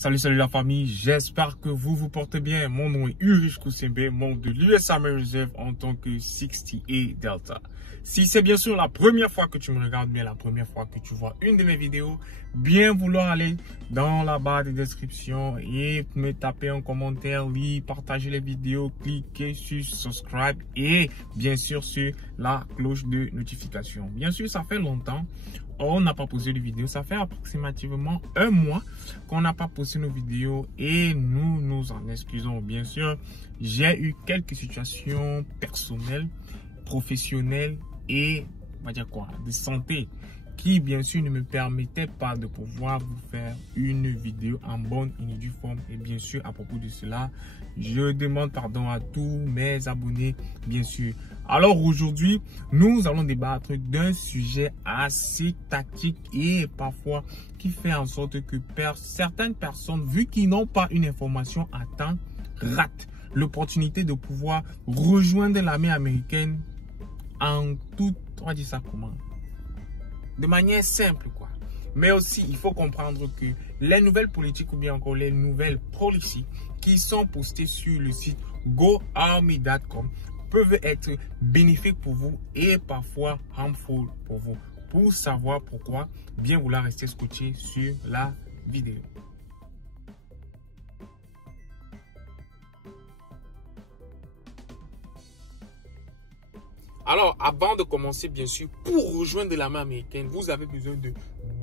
Salut la famille, j'espère que vous vous portez bien. Mon nom est Ulrich Koussembe, membre de l'US Army Reserve en tant que 60A Delta. Si c'est bien sûr la première fois que tu me regardes, bien la première fois que tu vois une de mes vidéos, bien vouloir aller dans la barre de description et me taper un commentaire, partager les vidéos, cliquer sur subscribe et bien sûr sur la cloche de notification. Bien sûr, ça fait longtemps. On n'a pas posté de vidéo. Ça fait approximativement un mois qu'on n'a pas posté nos vidéos et nous nous en excusons. Bien sûr, j'ai eu quelques situations personnelles, professionnelles et on va dire quoi, de santé qui bien sûr ne me permettaient pas de pouvoir vous faire une vidéo en bonne et due forme. Et bien sûr, à propos de cela, je demande pardon à tous mes abonnés, bien sûr. Alors aujourd'hui, nous allons débattre d'un sujet assez tactique et parfois qui fait en sorte que certaines personnes, vu qu'ils n'ont pas une information à temps, ratent l'opportunité de pouvoir rejoindre l'armée américaine en toute, on va dire ça comment? De manière simple quoi. Mais aussi, il faut comprendre que les nouvelles politiques ou bien encore les nouvelles policies qui sont postées sur le site goarmy.com peuvent être bénéfiques pour vous et parfois harmful pour vous. Pour savoir pourquoi, bien vouloir rester scotché sur la vidéo. Alors, avant de commencer, bien sûr, pour rejoindre l'armée américaine, vous avez besoin de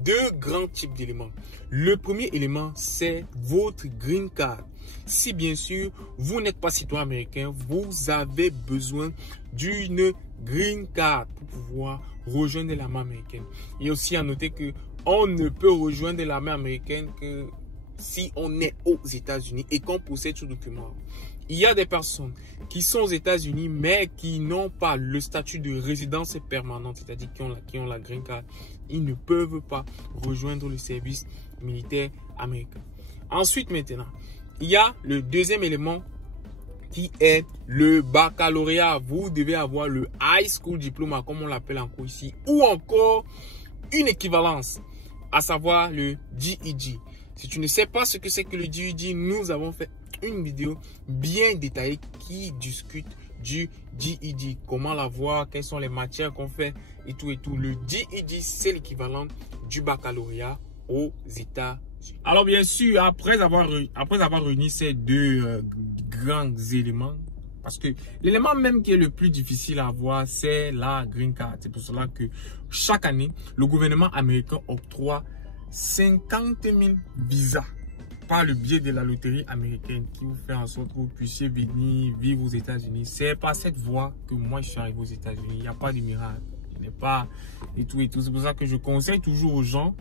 deux grands types d'éléments. Le premier élément, c'est votre green card. Si bien sûr, vous n'êtes pas citoyen américain, vous avez besoin d'une green card pour pouvoir rejoindre l'armée américaine. Et aussi à noter que on ne peut rejoindre l'armée américaine que si on est aux États-Unis et qu'on possède ce document. Il y a des personnes qui sont aux États-Unis mais qui n'ont pas le statut de résidence permanente, c'est-à-dire qui ont la green card. Ils ne peuvent pas rejoindre le service militaire américain. Ensuite maintenant, il y a le deuxième élément qui est le baccalauréat. Vous devez avoir le high school diploma comme on l'appelle encore ici ou encore une équivalence, à savoir le GED. Si tu ne sais pas ce que c'est que le GED, nous avons fait une vidéo bien détaillée qui discute du GED, comment l'avoir, quelles sont les matières qu'on fait et tout et tout. Le GED, c'est l'équivalent du baccalauréat aux États-Unis. Alors bien sûr, après avoir réuni ces deux grands éléments, parce que l'élément même qui est le plus difficile à avoir, c'est la green card. C'est pour cela que chaque année, le gouvernement américain octroie 50 000 visas par le biais de la loterie américaine qui vous fait en sorte que vous puissiez venir vivre aux États-Unis. C'est par cette voie que moi je suis arrivé aux États-Unis. Il n'y a pas de miracle. Il n'est pas et tout et tout. C'est pour ça que je conseille toujours aux gens,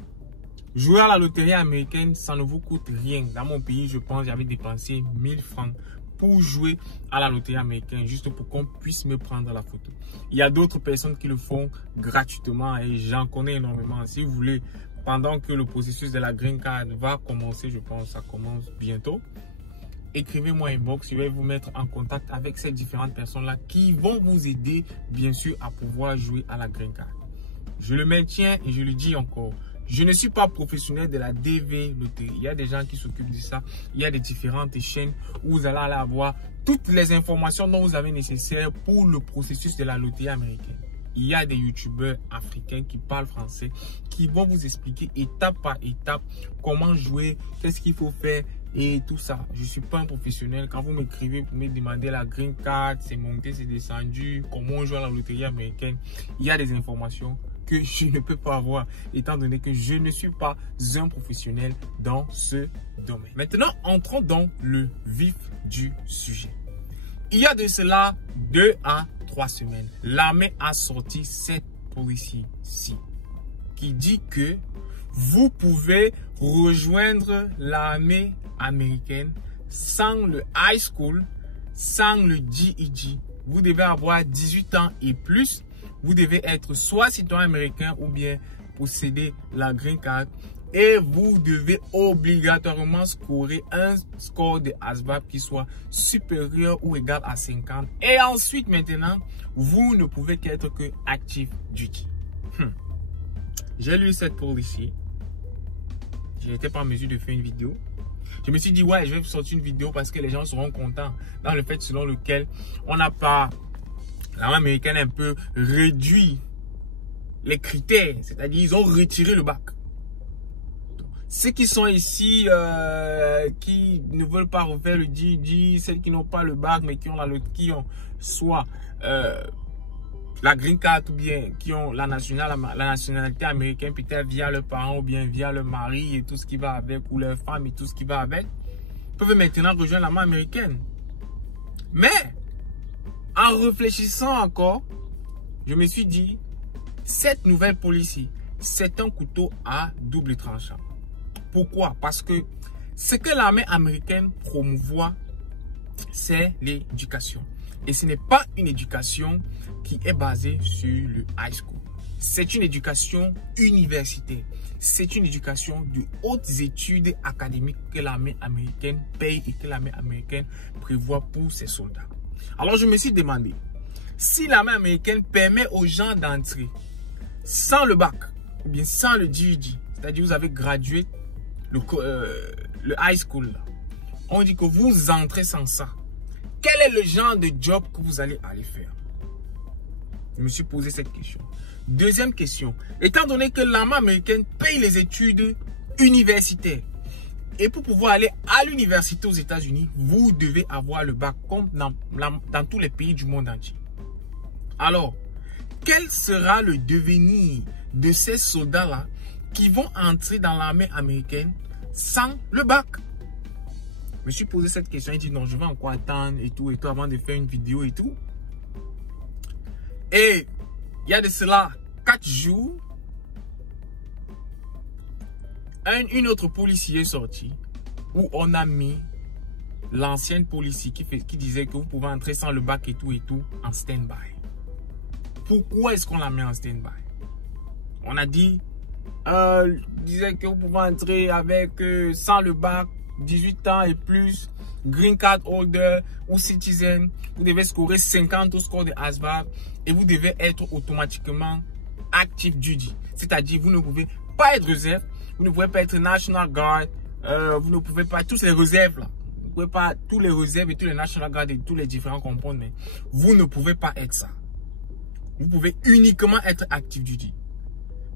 jouer à la loterie américaine, ça ne vous coûte rien. Dans mon pays, je pense, j'avais dépensé 1000 francs pour jouer à la loterie américaine, juste pour qu'on puisse me prendre la photo. Il y a d'autres personnes qui le font gratuitement et j'en connais énormément. Si vous voulez, pendant que le processus de la green card va commencer, je pense que ça commence bientôt, écrivez-moi inbox, je vais vous mettre en contact avec ces différentes personnes-là qui vont vous aider, bien sûr, à pouvoir jouer à la green card. Je le maintiens et je le dis encore. Je ne suis pas professionnel de la DV loterie. Il y a des gens qui s'occupent de ça. Il y a des différentes chaînes où vous allez avoir toutes les informations dont vous avez nécessaires pour le processus de la loterie américaine. Il y a des youtubeurs africains qui parlent français qui vont vous expliquer étape par étape comment jouer, qu'est-ce qu'il faut faire et tout ça. Je ne suis pas un professionnel. Quand vous m'écrivez pour me demander la green card, c'est monté, c'est descendu, comment on joue à la loterie américaine, il y a des informations que je ne peux pas avoir étant donné que je ne suis pas un professionnel dans ce domaine. Maintenant, entrons dans le vif du sujet. Il y a de cela 2 à 3 semaines, l'armée a sorti cette policy-ci qui dit que vous pouvez rejoindre l'armée américaine sans le high school, sans le GED. Vous devez avoir 18 ans et plus. Vous devez être soit citoyen américain ou bien posséder la green card. Et vous devez obligatoirement scorer un score de ASVAB qui soit supérieur ou égal à 50. Et ensuite, maintenant, vous ne pouvez qu'être que active duty. J'ai lu cette policy. Je n'étais pas en mesure de faire une vidéo. Je me suis dit, ouais, je vais sortir une vidéo parce que les gens seront contents. Dans le fait selon lequel on n'a pas, l'armée américaine a un peu réduit les critères. C'est-à-dire, ils ont retiré le bac. Ceux qui sont ici, qui ne veulent pas refaire le GED, ceux qui n'ont pas le bac, mais qui ont soit la green card ou bien qui ont la nationalité américaine, peut-être via leurs parents ou bien via leur mari et tout ce qui va avec, ou leur femme et tout ce qui va avec, peuvent maintenant rejoindre l'armée américaine. Mais, en réfléchissant encore, je me suis dit, cette nouvelle police, c'est un couteau à double tranchant. Pourquoi? Parce que ce que l'armée américaine promouvoit, c'est l'éducation. Et ce n'est pas une éducation qui est basée sur le high school. C'est une éducation universitaire. C'est une éducation de hautes études académiques que l'armée américaine paye et que l'armée américaine prévoit pour ses soldats. Alors je me suis demandé, si l'armée américaine permet aux gens d'entrer sans le bac ou bien sans le GED, c'est-à-dire vous avez gradué le high school, là. On dit que vous entrez sans ça. Quel est le genre de job que vous allez faire? Je me suis posé cette question. Deuxième question. Étant donné que l'armée américaine paye les études universitaires, et pour pouvoir aller à l'université aux États-Unis, vous devez avoir le bac comme dans tous les pays du monde entier. Alors, quel sera le devenir de ces soldats-là qui vont entrer dans l'armée américaine sans le bac? Je me suis posé cette question et dit non, je vais encore attendre et tout avant de faire une vidéo et tout. Et il y a de cela 4 jours, une autre policier est sortie où on a mis l'ancienne policier qui disait que vous pouvez entrer sans le bac et tout en stand-by. Pourquoi est-ce qu'on l'a mis en stand-by? On a dit, disait que vous pouvez entrer avec sans le bac, 18 ans et plus, green card holder ou citizen, vous devez scorer 50 au score de ASVAB et vous devez être automatiquement active duty. C'est-à-dire, vous ne pouvez pas être réserve, vous ne pouvez pas être National Guard, vous ne pouvez pas, tous les réserves là, vous ne pouvez pas, tous les réserves et tous les National Guard et tous les différents components, vous ne pouvez pas être ça. Vous pouvez uniquement être active duty.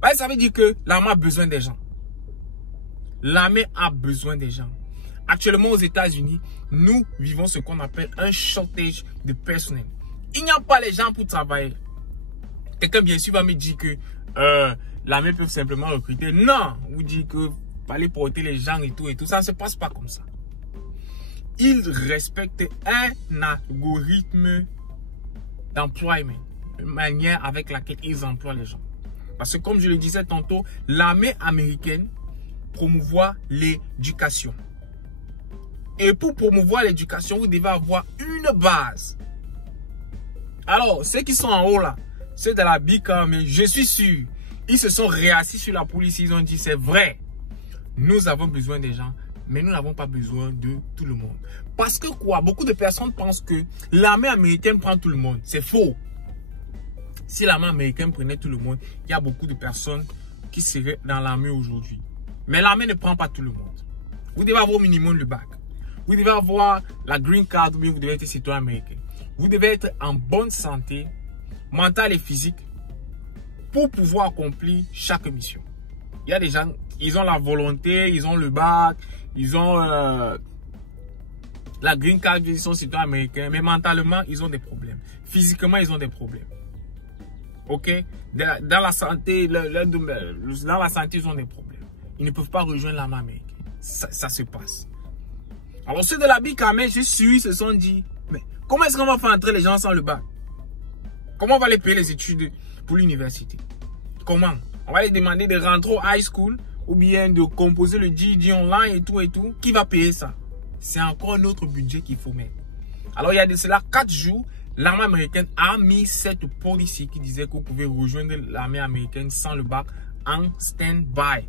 Ben, ça veut dire que l'armée a besoin des gens. L'armée a besoin des gens. Actuellement aux États-Unis, nous vivons ce qu'on appelle un shortage de personnel. Il n'y a pas les gens pour travailler. Quelqu'un bien sûr va me dire que l'armée peut simplement recruter. Non, vous dites que fallait porter les gens et tout. Ça ne se passe pas comme ça. Ils respectent un algorithme d'employment, une manière avec laquelle ils emploient les gens. Parce que comme je le disais tantôt, l'armée américaine promouvoit l'éducation. Et pour promouvoir l'éducation, vous devez avoir une base. Alors, ceux qui sont en haut là, ceux de la Big Army, je suis sûr, ils se sont réassis sur la police. Ils ont dit, c'est vrai, nous avons besoin des gens, mais nous n'avons pas besoin de tout le monde. Parce que quoi? Beaucoup de personnes pensent que l'armée américaine prend tout le monde. C'est faux. Si l'armée américaine prenait tout le monde, il y a beaucoup de personnes qui seraient dans l'armée aujourd'hui. Mais l'armée ne prend pas tout le monde. Vous devez avoir au minimum le bac. Vous devez avoir la green card ou bien vous devez être citoyen américain. Vous devez être en bonne santé, mentale et physique, pour pouvoir accomplir chaque mission. Il y a des gens, ils ont la volonté, ils ont le bac, ils ont la green card, ils sont citoyens américains, mais mentalement, ils ont des problèmes. Physiquement, ils ont des problèmes. Ok? Dans la santé, dans la santé, ils ont des problèmes. Ils ne peuvent pas rejoindre l'armée américaine. Ça se passe. Alors ceux de la Big Army, je suis, se sont dit, mais comment est-ce qu'on va faire entrer les gens sans le bac? Comment on va les payer les études pour l'université? Comment? On va les demander de rentrer au high school ou bien de composer le GED online et tout. Qui va payer ça? C'est encore un autre budget qu'il faut mettre. Alors il y a de cela 4 jours, l'armée américaine a mis cette policy qui disait que vous pouvez rejoindre l'armée américaine sans le bac en stand-by.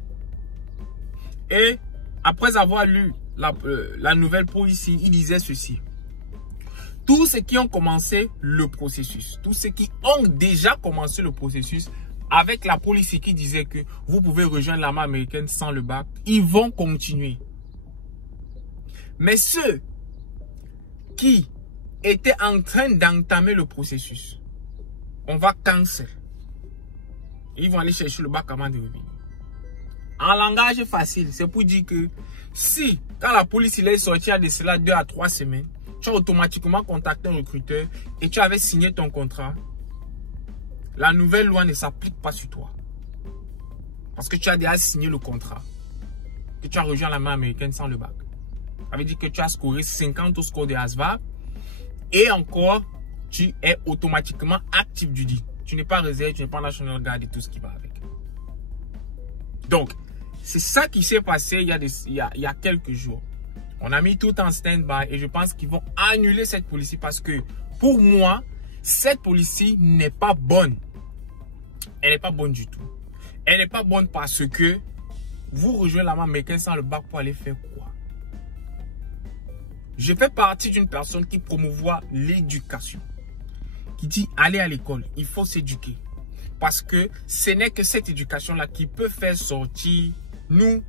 Et après avoir lu la nouvelle policy, il disait ceci. Tous ceux qui ont commencé le processus, tous ceux qui ont déjà commencé le processus avec la policy qui disait que vous pouvez rejoindre l'armée américaine sans le bac, ils vont continuer. Mais ceux qui étaient en train d'entamer le processus, on va cancel. Ils vont aller chercher le bac avant de revenir. En langage facile, c'est pour dire que si, quand la police est sortie de cela 2 à 3 semaines, tu as automatiquement contacté un recruteur et tu avais signé ton contrat, la nouvelle loi ne s'applique pas sur toi. Parce que tu as déjà signé le contrat. Que tu as rejoint la main américaine sans le bac. Ça veut dire que tu as scoré 50 au score de ASVAB. Et encore, tu es automatiquement active duty. Tu n'es pas réserve, tu n'es pas National Guard et tout ce qui va avec. Donc, c'est ça qui s'est passé il y a quelques jours. On a mis tout en stand-by et je pense qu'ils vont annuler cette policy parce que pour moi, cette policy n'est pas bonne. Elle n'est pas bonne du tout. Elle n'est pas bonne parce que vous rejoignez la main américaine sans le bac pour aller faire quoi? Je fais partie d'une personne qui promouvoit l'éducation. Qui dit allez à l'école, il faut s'éduquer. Parce que ce n'est que cette éducation-là qui peut faire sortir nous,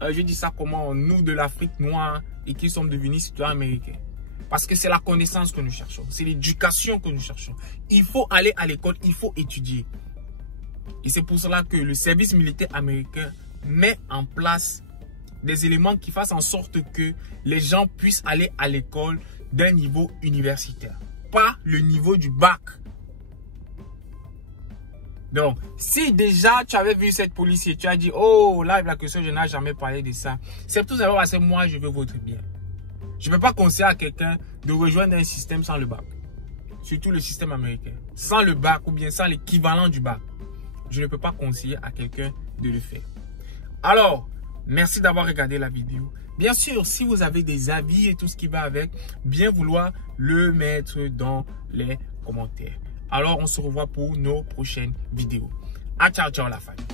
je dis ça comment, nous de l'Afrique noire et qui sommes devenus citoyens américains. Parce que c'est la connaissance que nous cherchons, c'est l'éducation que nous cherchons. Il faut aller à l'école, il faut étudier. Et c'est pour cela que le service militaire américain met en place des éléments qui fassent en sorte que les gens puissent aller à l'école d'un niveau universitaire. Pas le niveau du bac. Donc, si déjà tu avais vu cette police et tu as dit, oh, là, la question, je n'ai jamais parlé de ça. C'est tout simplement parce que moi, je veux votre bien. Je ne peux pas conseiller à quelqu'un de rejoindre un système sans le bac. Surtout le système américain. Sans le bac ou bien sans l'équivalent du bac. Je ne peux pas conseiller à quelqu'un de le faire. Alors, merci d'avoir regardé la vidéo. Bien sûr, si vous avez des avis et tout ce qui va avec, bien vouloir le mettre dans les commentaires. Alors, on se revoit pour nos prochaines vidéos. Ciao, ciao la famille.